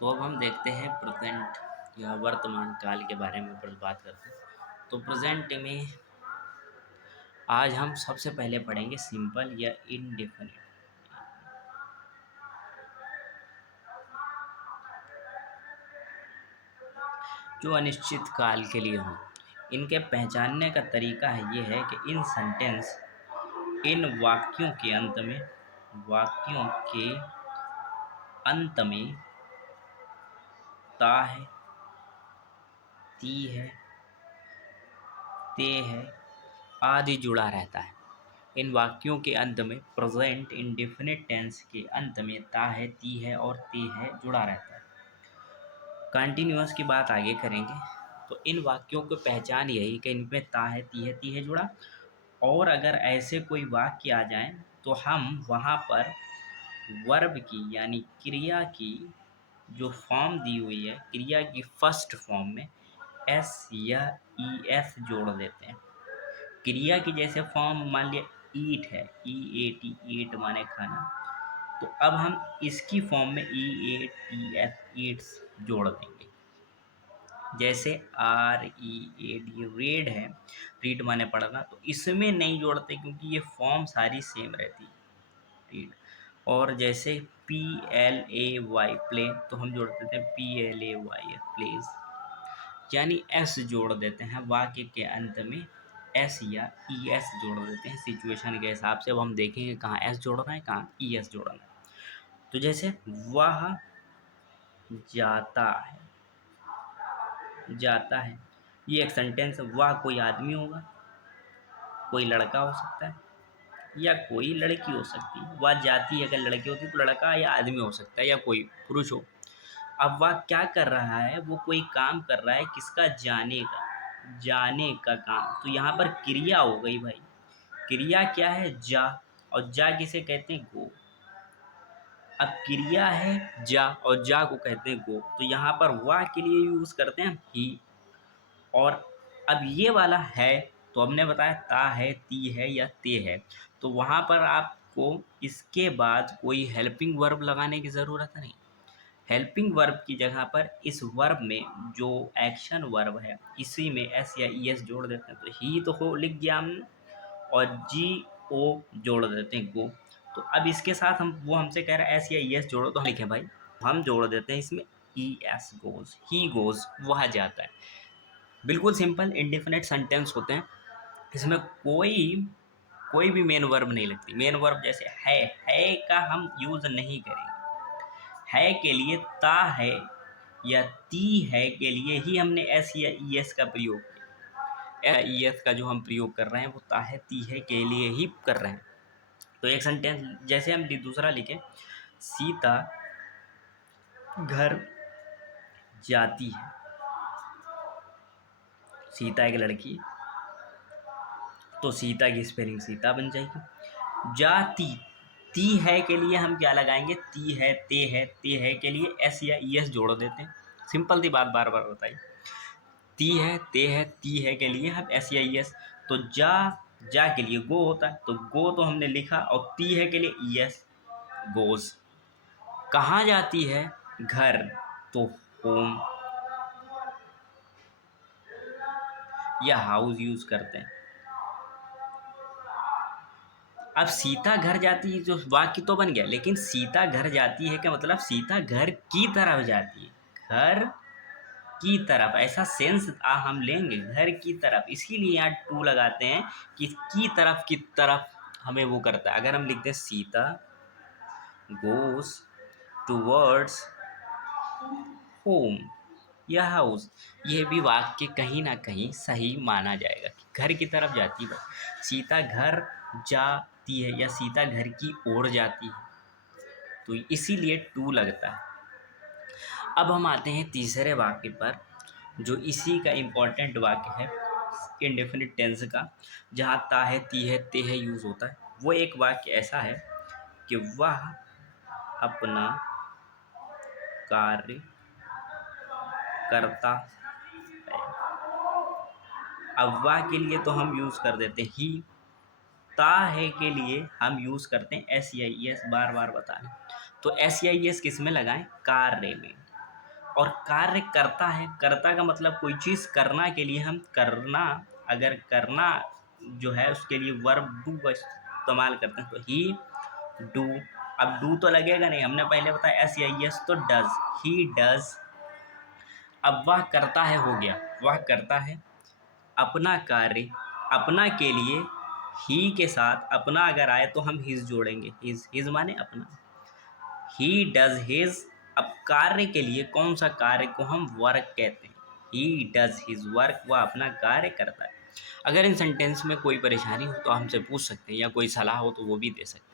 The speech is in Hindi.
तो अब हम देखते हैं प्रेज़ेंट या वर्तमान काल के बारे में कुछ बात करते हैं। तो प्रेज़ेंट में आज हम सबसे पहले पढ़ेंगे सिंपल या इंडेफ़िनिट। जो अनिश्चित काल के लिए हों। इनके पहचानने का तरीका ये है कि इन वाक्यों के अंत में ता है, ती है, ते है, आदि जुड़ा रहता है। इन वाक्यों के अंत में प्रेज़ेंट इंडेफ़िनिट टेंस के अंत में ता है, ती है और ते है जुड़ा रहता है। कंटीन्यूअस की बात आगे करेंगे। तो इन वाक्यों की पहचान यही कि इनमें ता है, ती है जुड़ा। और अगर ऐसे कोई वाक्य आ जाएँ तो हम वहाँ पर वर्ब की यानी क्रिया की जो फॉर्म दी हुई है, क्रिया की फर्स्ट फॉर्म में एस या ईएस जोड़ देते हैं। क्रिया की जैसे फॉर्म मान लिया ईट है, ईएटी ईट माने खाना। तो अब हम इसकी फॉर्म में ईएटीएस ईट्स जोड़ देंगे। जैसे READ रेड है, रीड माने पढ़ना, तो इसमें नहीं जोड़ते क्योंकि ये फॉर्म सारी सेम रहती है, रीड। और जैसे PLAY प्ले, तो हम जोड़ देते हैं PLAY प्लेज, यानी एस जोड़ देते हैं वाक्य के अंत में, एस या ईएस जोड़ देते हैं सिचुएशन के हिसाब से। अब हम देखेंगे कहाँ एस जोड़ना है, कहाँ ईएस जोड़ना है। तो जैसे वह जाता है, जाता है, ये एक सेंटेंस। वह कोई आदमी होगा, कोई लड़का हो सकता है या कोई लड़की हो सकती है। वह जाती अगर लड़की होती तो लड़का या आदमी हो सकता है या कोई पुरुष हो। अब वह क्या कर रहा है, वो कोई काम कर रहा है, किसका, जाने का, जाने का काम। तो यहाँ पर क्रिया हो गई भाई। क्रिया क्या है, जा, और जा किसे कहते हैं, गो। अब क्रिया है जा और जा को कहते हैं गो, तो यहाँ पर वह के लिए यूज करते हैं ही। और अब ये वाला है, तो हमने बताया ता है, ती है या ते है। तो वहाँ पर आपको इसके बाद कोई हेल्पिंग वर्ब लगाने की ज़रूरत नहीं। हेल्पिंग वर्ब की जगह पर इस वर्ब में जो एक्शन वर्ब है, इसी में एस या ई एस जोड़ देते हैं। तो ही तो हो लिख दिया हमने, और जी ओ जोड़ देते हैं, गो। तो अब इसके साथ हम, वो हमसे कह रहा है एस या ई एस जोड़ो, तो हम लिखें भाई, हम जोड़ देते हैं इसमें E S, goes, he goes, वह जाता है। बिल्कुल सिंपल इंडेफिनिट सेंटेंस होते हैं। इसमें कोई भी मेन वर्ब नहीं लगती। मेन वर्ब जैसे है का हम यूज़ नहीं करेंगे। है के लिए ता है या ती है के लिए ही हमने एस या ई एस का प्रयोग किया। ई एस का जो हम प्रयोग कर रहे हैं वो ता है, ती है के लिए ही कर रहे हैं। तो एक सेंटेंस जैसे हम दूसरा लिखें, सीता घर जाती है। सीता एक लड़की, तो सीता की स्पेलिंग सीता बन जाएगी। जाती, ती है के लिए हम क्या लगाएंगे, ती है, ते है के लिए एस या ई एस जोड़ देते हैं। सिंपल सी बात बार बार बताइए। ती है, ते है, ती है के लिए हम एस या ई एस। तो जा के लिए गो होता है, तो गो तो हमने लिखा, और ती है के लिए ई एस, गोज। कहाँ जाती है, घर, तो होम या हाउस यूज करते हैं। अब सीता घर जाती है, जो वाक्य तो बन गया, लेकिन सीता घर जाती है क्या मतलब, सीता घर की तरफ जाती है। घर की तरफ, ऐसा सेंस हम लेंगे, घर की तरफ, इसीलिए यहाँ टू लगाते हैं कि की तरफ, की तरफ हमें वो करता है। अगर हम लिखते हैं सीता गोes टूवर्ड्स होम या हाउस, ये भी वाक्य कहीं ना कहीं सही माना जाएगा कि घर की तरफ जाती है। सीता घर जाती है या सीता घर की ओर जाती है, तो इसीलिए टू लगता है। अब हम आते हैं तीसरे वाक्य पर, जो इसी का इम्पोर्टेंट वाक्य है इंडेफिनिट टेंस का, जहाँ ता है, ती है, ते है यूज़ होता है। वो एक वाक्य ऐसा है कि वह अपना कार्य करता है। अब वह के लिए तो हम यूज़ कर देते हैं ही, ता है के लिए हम यूज़ करते हैं एस या ई एस, बार बार बताना। तो एस या ई एस किस में लगाएं, कार्य में। और कार्य करता है, करता का मतलब कोई चीज़ करना के लिए हम करना, अगर करना जो है उसके लिए वर्ब डू का इस्तेमाल करते हैं, तो ही डू। अब डू तो लगेगा नहीं, हमने पहले बताया एस या यस, तो डज, ही डज। अब वह करता है हो गया, वह करता है अपना कार्य, अपना के लिए ही के साथ अपना अगर आए तो हम हिज जोड़ेंगे, हिज माने अपना। ही डज हिज, अब कार्य के लिए कौन सा कार्य को हम वर्क कहते हैं, ही डज हिज वर्क, वह अपना कार्य करता है। अगर इन सेंटेंस में कोई परेशानी हो तो हमसे पूछ सकते हैं, या कोई सलाह हो तो वो भी दे सकते हैं।